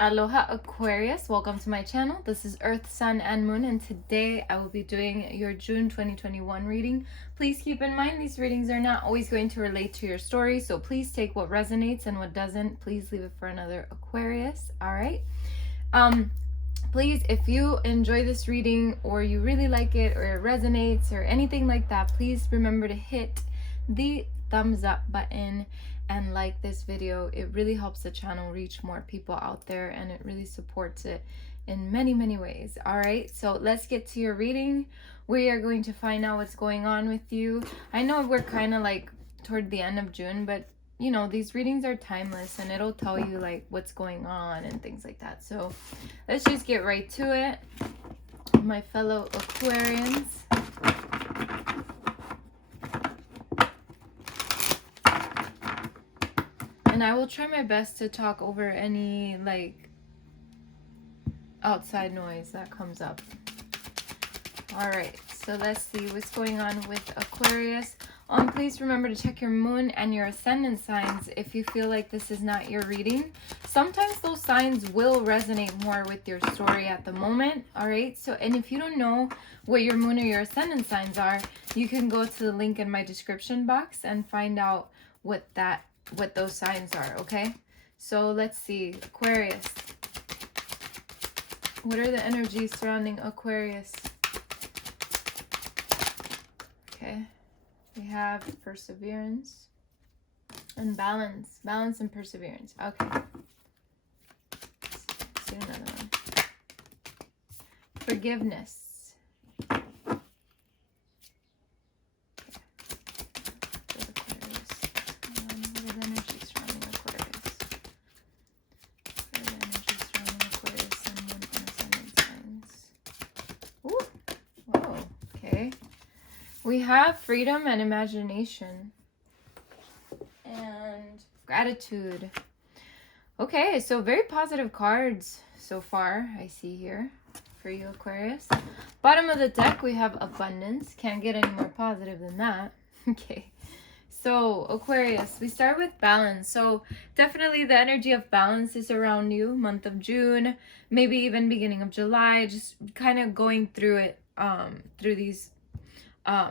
Aloha Aquarius, welcome to my channel. This is Earth, Sun, and Moon, and today I will be doing your June 2021 reading. Please keep in mind these readings are not always going to relate to your story, so please take what resonates and what doesn't. Please leave it for another Aquarius. All right. Please, if you enjoy this reading or you really like it or it resonates or anything like that, please remember to hit the thumbs up button and like this video. It really helps the channel reach more people out there, and it really supports it in many ways. All right, so let's get to your reading. We are going to find out what's going on with you. I know we're kind of like toward the end of June, but you know, these readings are timeless and it'll tell you like what's going on and things like that. So let's just get right to it, my fellow Aquarians. And I will try my best to talk over any like outside noise that comes up. All right, so let's see what's going on with Aquarius. Please remember to check your moon and your ascendant signs if you feel like this is not your reading. Sometimes those signs will resonate more with your story at the moment. All right, so and if you don't know what your moon or your ascendant signs are, you can go to the link in my description box and find out what those signs are. Okay, so let's see, Aquarius. What are the energies surrounding Aquarius? Okay, we have perseverance and balance. Balance and perseverance. Okay. Let's do another one. Forgiveness. We have freedom and imagination and gratitude. Okay, so very positive cards so far, I see here for you, Aquarius. Bottom of the deck, we have abundance. Can't get any more positive than that. Okay, so Aquarius, we start with balance. So definitely the energy of balance is around you, month of June, maybe even beginning of July, just kind of going through it, through these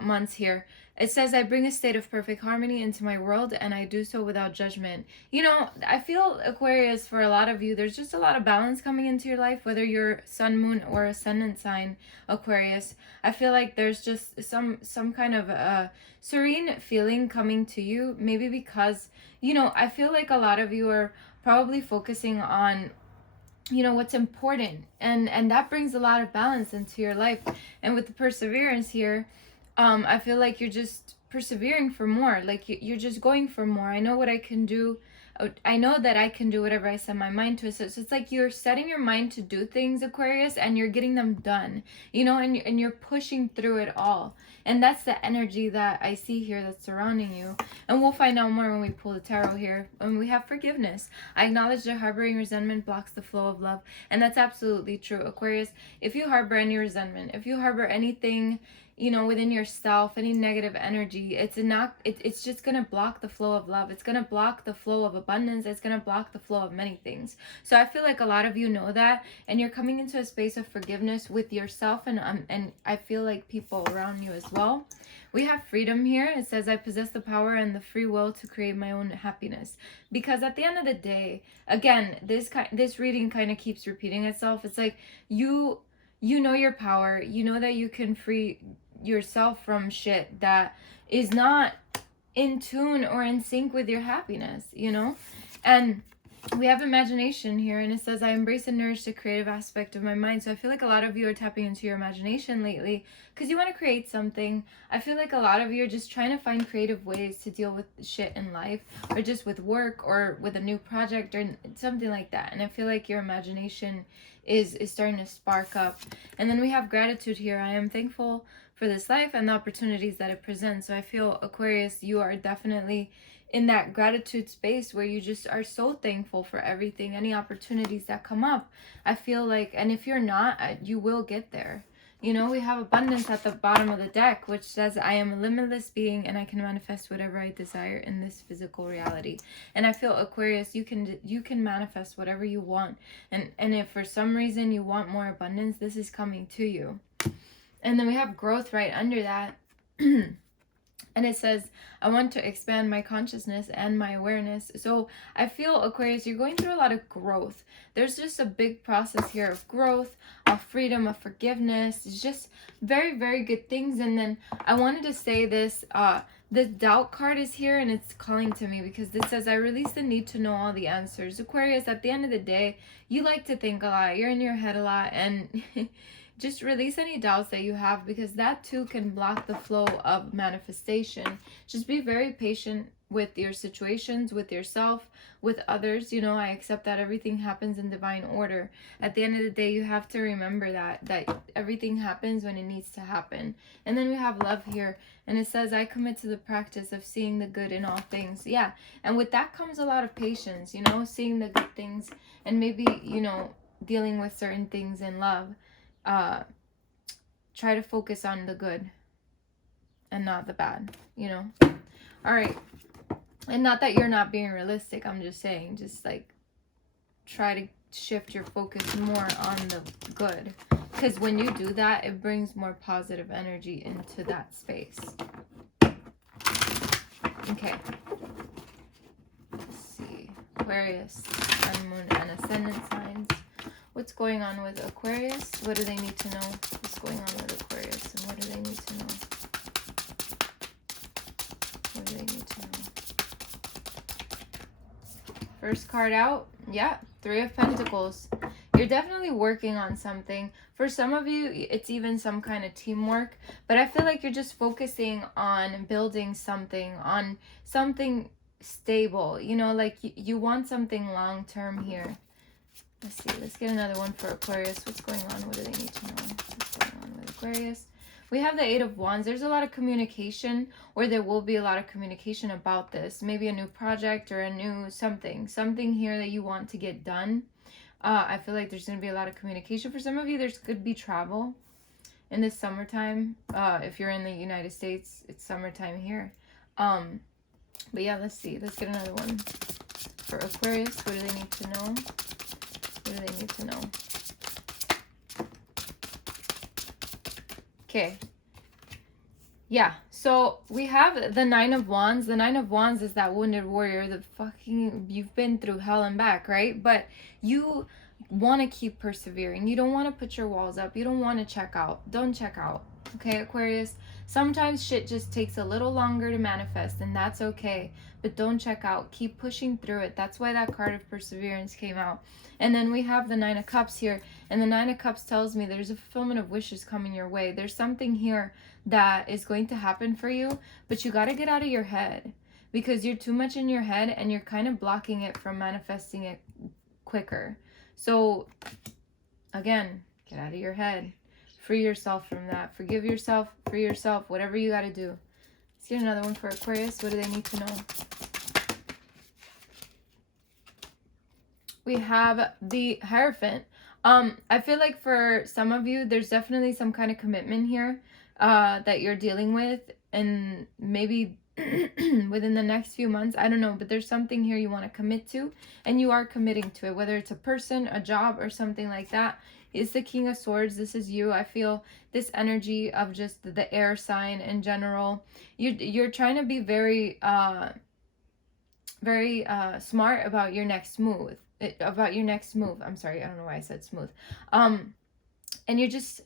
months here. It says, I bring a state of perfect harmony into my world, and I do so without judgment. You know, I feel, Aquarius, for a lot of you, there's just a lot of balance coming into your life, whether you're sun, moon, or ascendant sign, Aquarius. I feel like there's just some kind of a serene feeling coming to you, maybe because, you know, I feel like a lot of you are probably focusing on, you know, what's important, and that brings a lot of balance into your life. And with the perseverance here, I feel like you're just persevering for more. Like you're just going for more. I know what I can do. I know that I can do whatever I set my mind to. So it's like you're setting your mind to do things, Aquarius, and you're getting them done, you know, and you're pushing through it all. And that's the energy that I see here that's surrounding you. And we'll find out more when we pull the tarot here. And we have forgiveness. I acknowledge that harboring resentment blocks the flow of love. And that's absolutely true, Aquarius. If you harbor any resentment, if you harbor anything, you know, within yourself, any negative energy, it's just gonna block the flow of love. It's gonna block the flow of abundance. It's gonna block the flow of many things. So I feel like a lot of you know that, and you're coming into a space of forgiveness with yourself, and I feel like people around you as well. We have freedom here. It says, I possess the power and the free will to create my own happiness. Because at the end of the day, again, this reading kind of keeps repeating itself. It's like you know your power. You know that you can free yourself from shit that is not in tune or in sync with your happiness, you know. And we have imagination here, and it says, I embrace and nourish the creative aspect of my mind. So I feel like a lot of you are tapping into your imagination lately because you want to create something. I feel like a lot of you are just trying to find creative ways to deal with shit in life, or just with work, or with a new project, or something like that. And I feel like your imagination is starting to spark up. And then we have gratitude here. I am thankful for this life and the opportunities that it presents. So I feel, Aquarius, you are definitely in that gratitude space where you just are so thankful for everything, any opportunities that come up. I feel like, and if you're not, you will get there. You know, we have abundance at the bottom of the deck, which says, I am a limitless being and I can manifest whatever I desire in this physical reality. And I feel, Aquarius, you can manifest whatever you want. And if for some reason you want more abundance, this is coming to you. And then we have growth right under that. And it says, I want to expand my consciousness and my awareness. So I feel, Aquarius, you're going through a lot of growth. There's just a big process here of growth, of freedom, of forgiveness. It's just very, very good things. And then I wanted to say this, the doubt card is here and it's calling to me because this says, I release the need to know all the answers. Aquarius, at the end of the day, you like to think a lot. You're in your head a lot. And just release any doubts that you have, because that too can block the flow of manifestation. Just be very patient with your situations, with yourself, with others. You know, I accept that everything happens in divine order. At the end of the day, you have to remember that everything happens when it needs to happen. And then we have love here, and it says, I commit to the practice of seeing the good in all things. Yeah, and with that comes a lot of patience, you know, seeing the good things, and maybe, you know, dealing with certain things in love. Try to focus on the good and not the bad, you know. All right. And not that you're not being realistic, I'm just saying, just like try to shift your focus more on the good, because when you do that, it brings more positive energy into that space. Okay, let's see. Aquarius, Sun, Moon, and Ascendant signs. What's going on with Aquarius? What do they need to know? What's going on with Aquarius? And what do they need to know? What do they need to know? First card out. Yeah, Three of Pentacles. You're definitely working on something. For some of you, it's even some kind of teamwork. But I feel like you're just focusing on building something, on something stable. You know, like you want something long-term here. Let's see. Let's get another one for Aquarius. What's going on? What do they need to know? What's going on with Aquarius? We have the Eight of Wands. There's a lot of communication, or there will be a lot of communication about this. Maybe a new project or a new something here that you want to get done. I feel like there's going to be a lot of communication. For some of you, there could be travel in the summertime. If you're in the United States, it's summertime here. But yeah, let's see. Let's get another one for Aquarius. What do they need to know? What do they need to know? Okay. Yeah, so we have the Nine of Wands. The Nine of Wands is that wounded warrior, the fucking, you've been through hell and back, right? But you want to keep persevering. You don't want to put your walls up. You don't want to check out. Don't check out. Okay, Aquarius? Sometimes shit just takes a little longer to manifest, and that's okay. But don't check out. Keep pushing through it. That's why that card of perseverance came out. And then we have the Nine of Cups here. And the Nine of Cups tells me there's a fulfillment of wishes coming your way. There's something here that is going to happen for you. But you got to get out of your head. Because you're too much in your head and you're kind of blocking it from manifesting it quicker. So, again, get out of your head. Free yourself from that. Forgive yourself. Free yourself. Whatever you got to do. Let's get another one for Aquarius. What do they need to know? We have the Hierophant. I feel like for some of you, there's definitely some kind of commitment here that you're dealing with. And maybe within the next few months, I don't know. But there's something here you want to commit to. And you are committing to it. Whether it's a person, a job, or something like that. It's the King of Swords. This is you. I feel this energy of just the air sign in general. You're trying to be very smart about your next move. I'm sorry, I don't know why I said smooth. And you're just,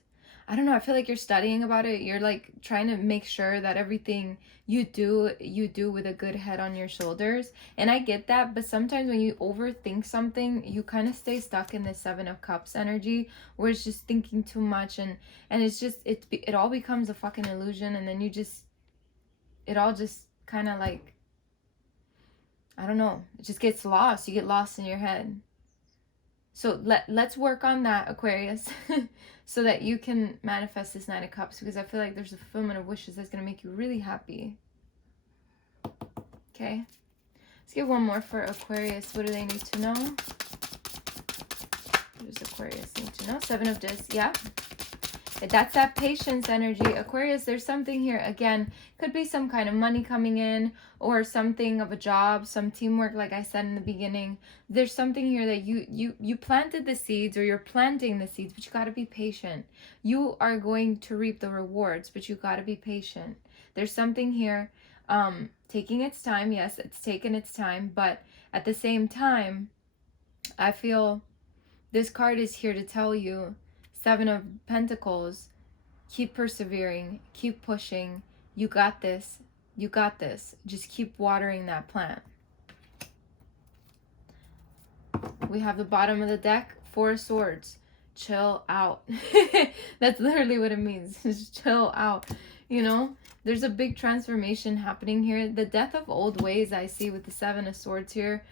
I don't know, I feel like you're studying about it. You're like trying to make sure that everything you do with a good head on your shoulders. And I get that, but sometimes when you overthink something, you kind of stay stuck in the Seven of Cups energy, where it's just thinking too much, and it's just, it all becomes a fucking illusion, and then it all just kind of like, I don't know, it just gets lost. You get lost in your head. So let's work on that, Aquarius, so that you can manifest this Nine of Cups, because I feel like there's a fulfillment of wishes that's going to make you really happy. Okay. Let's get one more for Aquarius. What do they need to know? What does Aquarius need to know? Seven of Discs. Yeah. That's that patience energy. Aquarius, there's something here. Again, could be some kind of money coming in or something of a job, some teamwork, like I said in the beginning. There's something here that you planted the seeds, or you're planting the seeds, but you got to be patient. You are going to reap the rewards, but you got to be patient. There's something here taking its time. Yes, it's taken its time, but at the same time, I feel this card is here to tell you, Seven of Pentacles, keep persevering, keep pushing. You got this. You got this. Just keep watering that plant. We have the bottom of the deck, Four of Swords. Chill out. That's literally what it means. Just chill out. You know, there's a big transformation happening here. The death of old ways I see with the Seven of Swords here.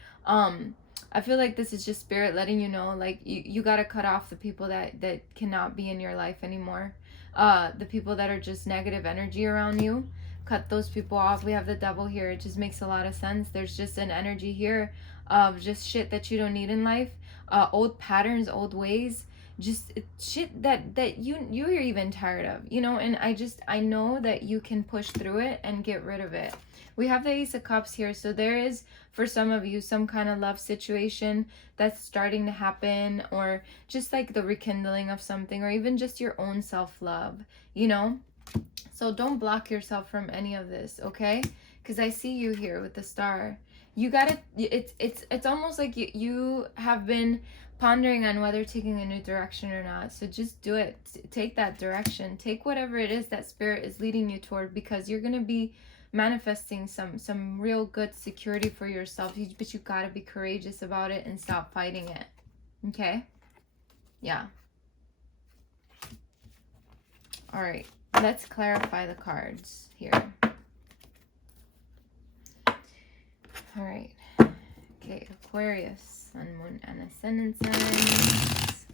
I feel like this is just spirit letting you know, like, you got to cut off the people that cannot be in your life anymore. The people that are just negative energy around you, cut those people off. We have the Devil here. It just makes a lot of sense. There's just an energy here of just shit that you don't need in life. Old patterns, old ways, just shit that you're even tired of, you know. And I know that you can push through it and get rid of it. We have the Ace of Cups here. So there is, for some of you, some kind of love situation that's starting to happen, or just like the rekindling of something, or even just your own self-love, you know. So don't block yourself from any of this, okay? Because I see you here with the Star. You got it. It's almost like you have been pondering on whether taking a new direction or not. So just do it. Take that direction. Take whatever it is that Spirit is leading you toward, because you're going to be manifesting some real good security for yourself. But you got to be courageous about it and stop fighting it. Okay? Yeah. All right. Let's clarify the cards here. All right. Okay, Aquarius, Sun, Moon, and Ascendant signs.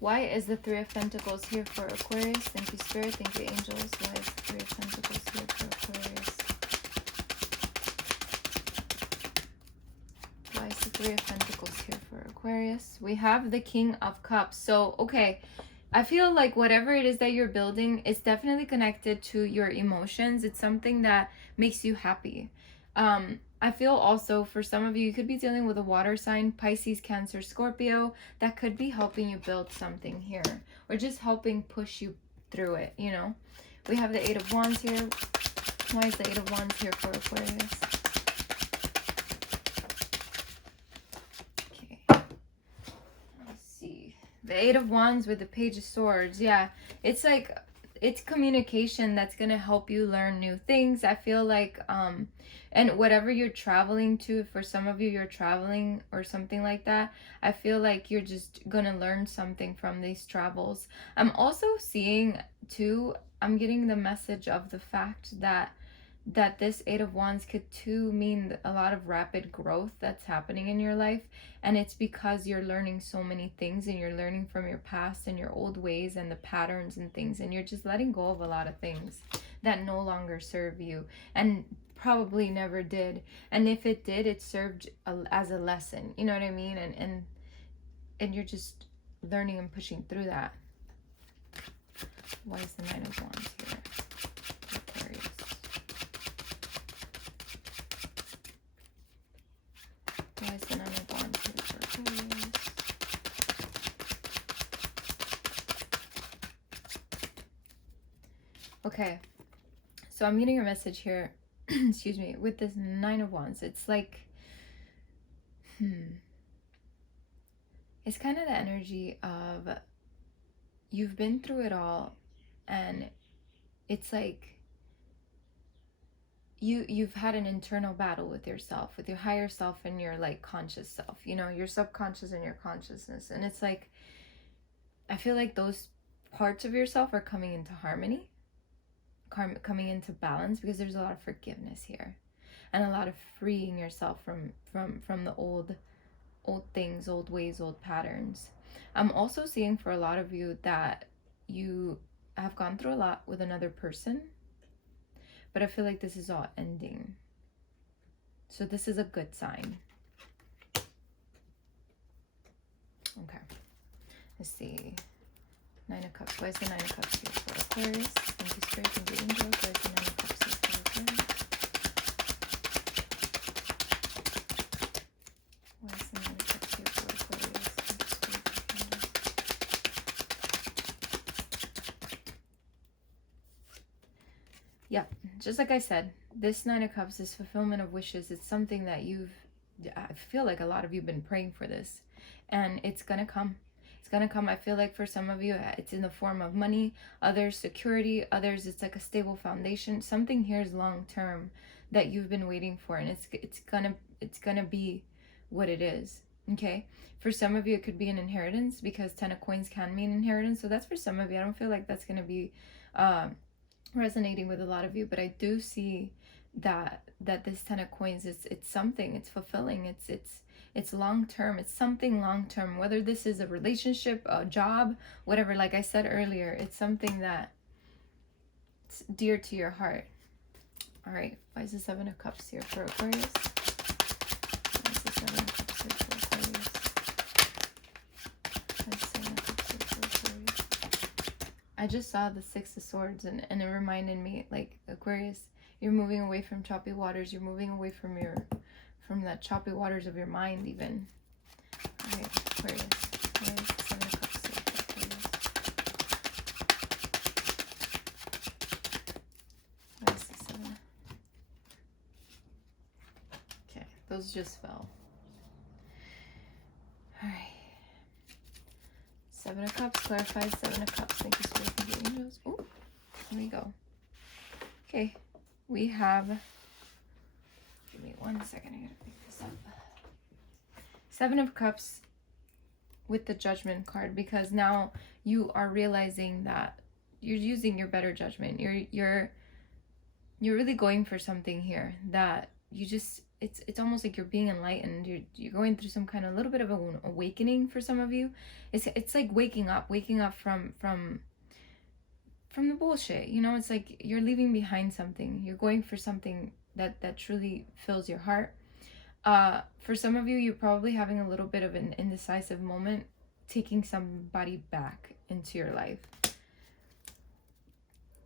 Why is the Three of Pentacles here for Aquarius? Thank you, Spirit. Thank you, Angels. Why is the Three of Pentacles here for Aquarius? Why is the Three of Pentacles here for Aquarius? We have the King of Cups. So, okay, I feel like whatever it is that you're building is definitely connected to your emotions. It's something that makes you happy. I feel also for some of you, you could be dealing with a water sign, Pisces, Cancer, Scorpio, that could be helping you build something here, or just helping push you through it, you know. We have the Eight of Wands here. Why is the Eight of Wands here for Aquarius? Okay. Let's see. The Eight of Wands with the Page of Swords. Yeah, it's like, it's communication that's going to help you learn new things. I feel like, and whatever you're traveling to, for some of you, you're traveling or something like that. I feel like you're just going to learn something from these travels. I'm also seeing too, I'm getting the message of the fact that this Eight of Wands could too mean a lot of rapid growth that's happening in your life. And it's because you're learning so many things, and you're learning from your past and your old ways and the patterns and things, and you're just letting go of a lot of things that no longer serve you and probably never did. And if it did, it served as a lesson, you know what I mean? And you're just learning and pushing through that. Why is the Nine of Wands here? Aquarius. Why is the Nine of Wands here for Aquarius? Okay, so I'm getting a message here, excuse me, with this Nine of Wands. It's like, it's kind of the energy of you've been through it all, and it's like you've had an internal battle with yourself, with your higher self and your like conscious self, you know, your subconscious and your consciousness. And it's like, I feel like those parts of yourself are coming into harmony, coming into balance, because there's a lot of forgiveness here and a lot of freeing yourself from the old things, old ways, old patterns. I'm also seeing for a lot of you that you have gone through a lot with another person, but I feel like this is all ending. So this is a good sign. Okay. Let's see. Nine of Cups. Why is the Nine of Cups here for Aquarius? Thank you, Spirit. Thank you, Angel. Why is the Nine of Cups here for Aquarius? Why is the Nine of Cups here for Aquarius? Yeah, just like I said, this Nine of Cups is fulfillment of wishes. It's something that I feel like a lot of you have been praying for this, and it's gonna come. It's gonna come. I feel like for some of you, it's in the form of money, others security, others it's like a stable foundation. Something here is long term that you've been waiting for, and it's gonna be what it is. Okay, for some of you it could be an inheritance, because 10 of Coins can mean inheritance. So that's for some of you. I don't feel like that's gonna be resonating with a lot of you, but I do see that this 10 of Coins, it's something, it's fulfilling, it's long term, it's something long term, whether this is a relationship, a job, whatever. Like I said earlier, it's something that it's dear to your heart. All right, why is the Seven of Cups here for Aquarius? Why is the Seven of Cups here for Aquarius? Why is the Seven of Cups here for Aquarius? I just saw the Six of Swords, and it reminded me, like, Aquarius, you're moving away from choppy waters. You're moving away from that choppy waters of your mind, even. All right, Aquarius. Why is the Seven of Cups here for Aquarius? Why is the Seven? Okay, those just fell. All right. Seven of Cups clarified. Seven of Cups. Thank you, Spirit. Thank you, Angels. Oh, here we go. Okay, we have. Give me 1 second. I gotta pick this up. Seven of Cups with the Judgment card, because now you are realizing that you're using your better judgment. You're really going for something here that you just. It's almost like you're being enlightened. You're going through some kind of little bit of an awakening for some of you. It's like waking up from the bullshit. You know, it's like you're leaving behind something. You're going for something that truly fills your heart. For some of you, you're probably having a little bit of an indecisive moment, taking somebody back into your life,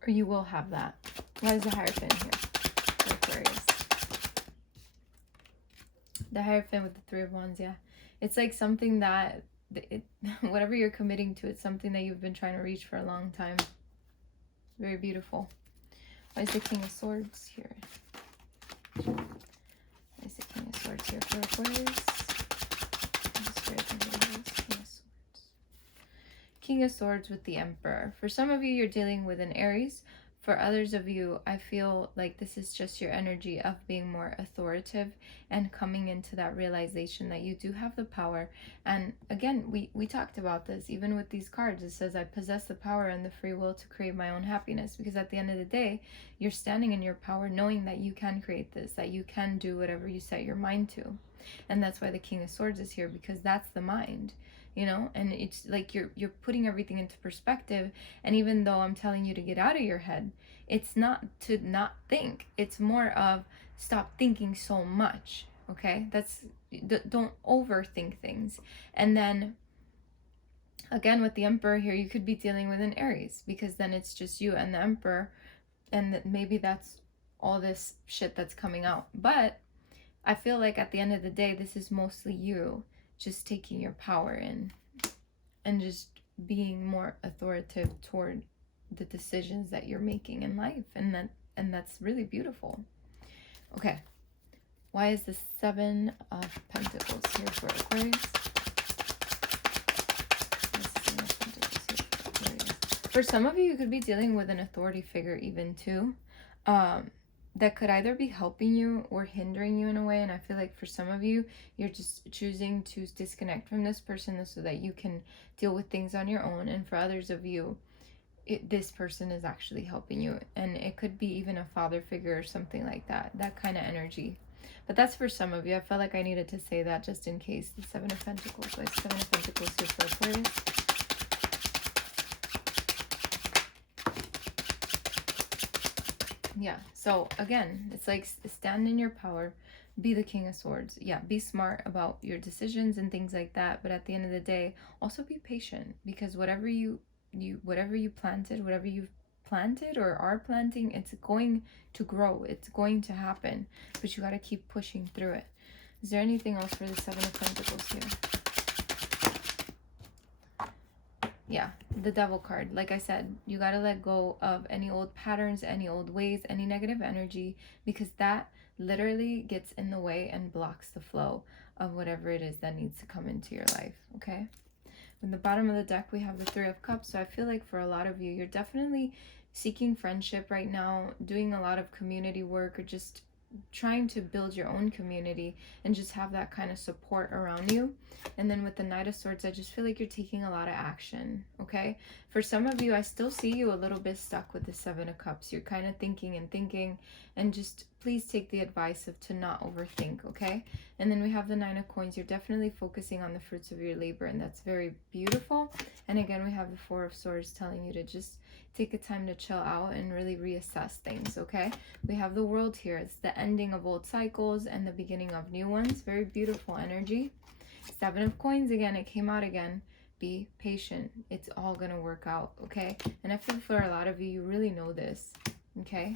or you will have that. Why is the Hierophant here for Aquarius? The Hierophant with the Three of Wands, yeah. It's like something that, whatever you're committing to, it's something that you've been trying to reach for a long time. Very beautiful. Why is the King of Swords here? Why is the King of Swords here for Aquarius? King of Swords with the Emperor. For some of you, you're dealing with an Aries. For others of you, I feel like this is just your energy of being more authoritative and coming into that realization that you do have the power. And again, we talked about this, even with these cards. It says, I possess the power and the free will to create my own happiness. Because at the end of the day, you're standing in your power, knowing that you can create this, that you can do whatever you set your mind to. And that's why the King of Swords is here, because that's the mind. You know, and it's like you're putting everything into perspective. And even though I'm telling you to get out of your head, it's not to not think. It's more of stop thinking so much. Okay, don't overthink things. And then again, with the Emperor here, you could be dealing with an Aries, because then it's just you and the Emperor, and maybe that's all this shit that's coming out. But I feel like at the end of the day, this is mostly you just taking your power in and just being more authoritative toward the decisions that you're making in life, and that's really beautiful. Okay, why is the Seven of Pentacles here for Aquarius? For some of you, you could be dealing with an authority figure even too, that could either be helping you or hindering you in a way. And I feel like for some of you, you're just choosing to disconnect from this person so that you can deal with things on your own. And for others of you, this person is actually helping you. And it could be even a father figure or something like that, that kind of energy. But that's for some of you. I felt like I needed to say that just in case. The Seven of Pentacles. Like Seven of Pentacles here for Aquarius. Yeah, so again, it's like stand in your power, be the King of Swords. Yeah, be smart about your decisions and things like that. But at the end of the day, also be patient, because whatever you planted, whatever you've planted or are planting, it's going to grow. It's going to happen. But you got to keep pushing through it. Is there anything else for the Seven of Pentacles here? Yeah, the Devil card. Like I said, you got to let go of any old patterns, any old ways, any negative energy, because that literally gets in the way and blocks the flow of whatever it is that needs to come into your life, okay? In the bottom of the deck, we have the Three of Cups. So I feel like for a lot of you, you're definitely seeking friendship right now, doing a lot of community work, or just trying to build your own community and just have that kind of support around you. And then with the Knight of Swords, I just feel like you're taking a lot of action, okay? For some of you, I still see you a little bit stuck with the Seven of Cups. You're kind of thinking, and just please take the advice of to not overthink, okay? And then we have the Nine of Coins. You're definitely focusing on the fruits of your labor, and that's very beautiful. And again, we have the Four of Swords telling you to just take a time to chill out and really reassess things, okay? We have the World here. It's the ending of old cycles and the beginning of new ones. Very beautiful energy. Seven of Coins, again, it came out again. Be patient. It's all going to work out, okay? And I feel for a lot of you, you really know this, okay?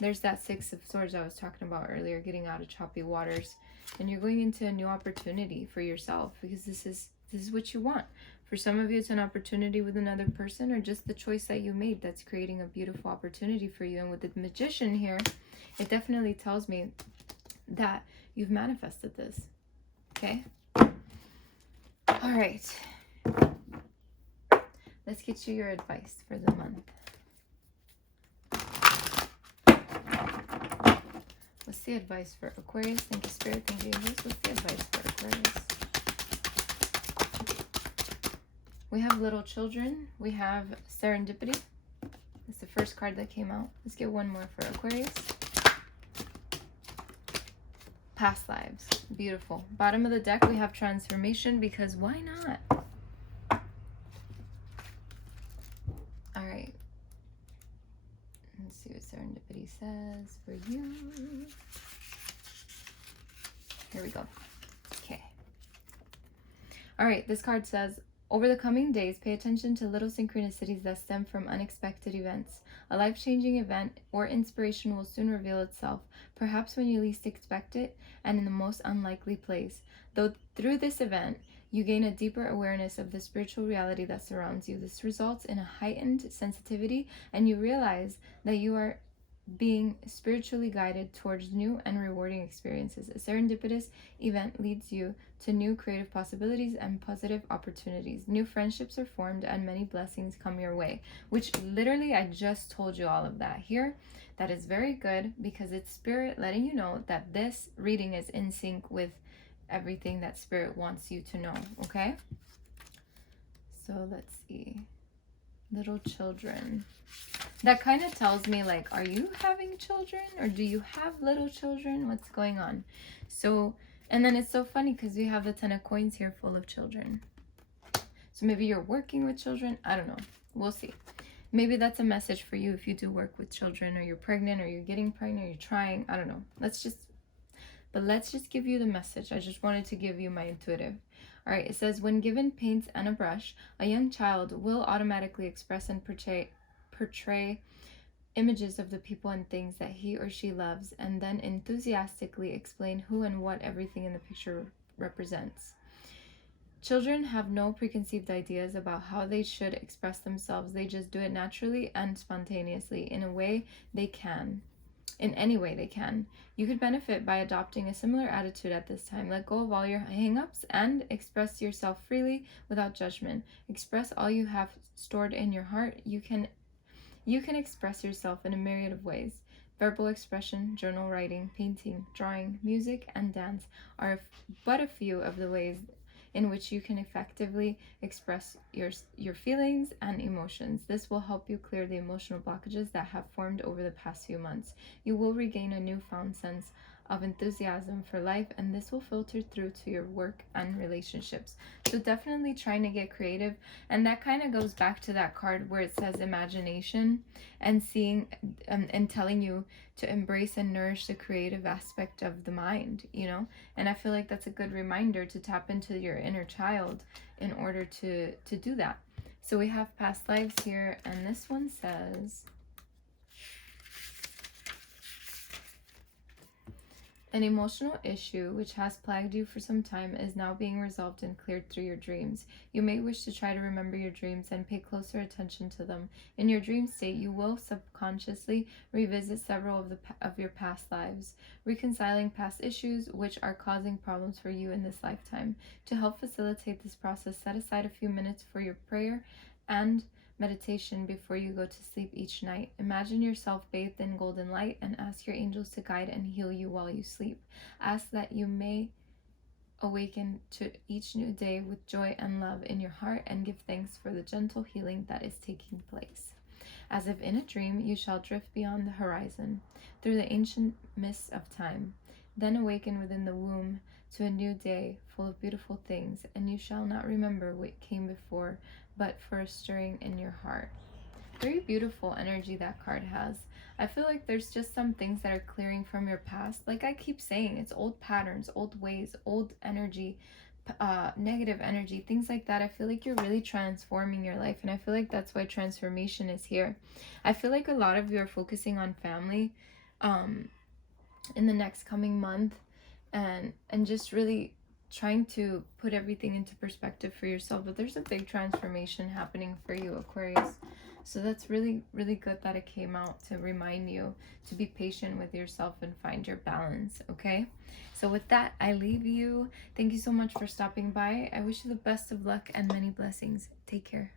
There's that Six of Swords I was talking about earlier, getting out of choppy waters. And you're going into a new opportunity for yourself, because this is what you want. For some of you, it's an opportunity with another person, or just the choice that you made that's creating a beautiful opportunity for you. And with the Magician here, it definitely tells me that you've manifested this, okay? All right. Let's get you your advice for the month. What's the advice for Aquarius? Thank you, Spirit. Thank you, universe. What's the advice for Aquarius? We have little children. We have serendipity. That's the first card that came out. Let's get one more for Aquarius. Past lives. Beautiful. Bottom of the deck, we have transformation, because why not? All right. Let's see what serendipity says for you. Here we go. Okay. All right. This card says, over the coming days, pay attention to little synchronicities that stem from unexpected events. A life-changing event or inspiration will soon reveal itself, perhaps when you least expect it and in the most unlikely place. Though through this event, you gain a deeper awareness of the spiritual reality that surrounds you. This results in a heightened sensitivity, and you realize that you are being spiritually guided towards new and rewarding experiences. A serendipitous event leads you to new creative possibilities and positive opportunities. New friendships are formed and many blessings come your way, which literally I just told you all of that here. That is very good, because it's Spirit letting you know that this reading is in sync with everything that Spirit wants you to know, okay? So let's see. Little children. That kind of tells me, like, are you having children, or do you have little children? What's going on? So, and then it's so funny because we have the Ten of Coins here full of children. So maybe you're working with children. I don't know. We'll see. Maybe that's a message for you if you do work with children, or you're pregnant, or you're getting pregnant, or you're trying. I don't know. Let's just give you the message. I just wanted to give you my intuitive. All right, it says, when given paints and a brush, a young child will automatically express and portray images of the people and things that he or she loves, and then enthusiastically explain who and what everything in the picture represents. Children have no preconceived ideas about how they should express themselves. They just do it naturally and spontaneously in any way they can. You could benefit by adopting a similar attitude at this time. Let go of all your hang-ups and express yourself freely without judgment. Express all you have stored in your heart. You can express yourself in a myriad of ways. Verbal expression, journal writing, painting, drawing, music, and dance are but a few of the ways in which you can effectively express your feelings and emotions. This will help you clear the emotional blockages that have formed over the past few months. You will regain a newfound sense of enthusiasm for life, and this will filter through to your work and relationships. So definitely trying to get creative, and that kind of goes back to that card where it says imagination, and seeing and telling you to embrace and nourish the creative aspect of the mind, you know. And I feel like that's a good reminder to tap into your inner child in order to do that. So we have past lives here, and this one says, an emotional issue which has plagued you for some time is now being resolved and cleared through your dreams. You may wish to try to remember your dreams and pay closer attention to them. In your dream state, you will subconsciously revisit several of your past lives, reconciling past issues which are causing problems for you in this lifetime. To help facilitate this process, set aside a few minutes for your prayer and meditation before you go to sleep each night. Imagine yourself bathed in golden light and ask your angels to guide and heal you while you sleep. Ask that you may awaken to each new day with joy and love in your heart, and give thanks for the gentle healing that is taking place. As if in a dream, you shall drift beyond the horizon through the ancient mists of time. Then awaken within the womb to a new day full of beautiful things, and you shall not remember what came before, but for a stirring in your heart. Very beautiful energy that card has. I feel like there's just some things that are clearing from your past. Like I keep saying, it's old patterns, old ways, old energy, negative energy, things like that. I feel like you're really transforming your life, and I feel like that's why transformation is here. I feel like a lot of you are focusing on family in the next coming month, and just really trying to put everything into perspective for yourself. But there's a big transformation happening for you, Aquarius. So that's really, really good that it came out to remind you to be patient with yourself and find your balance, okay? So with that, I leave you. Thank you so much for stopping by. I wish you the best of luck and many blessings. Take care.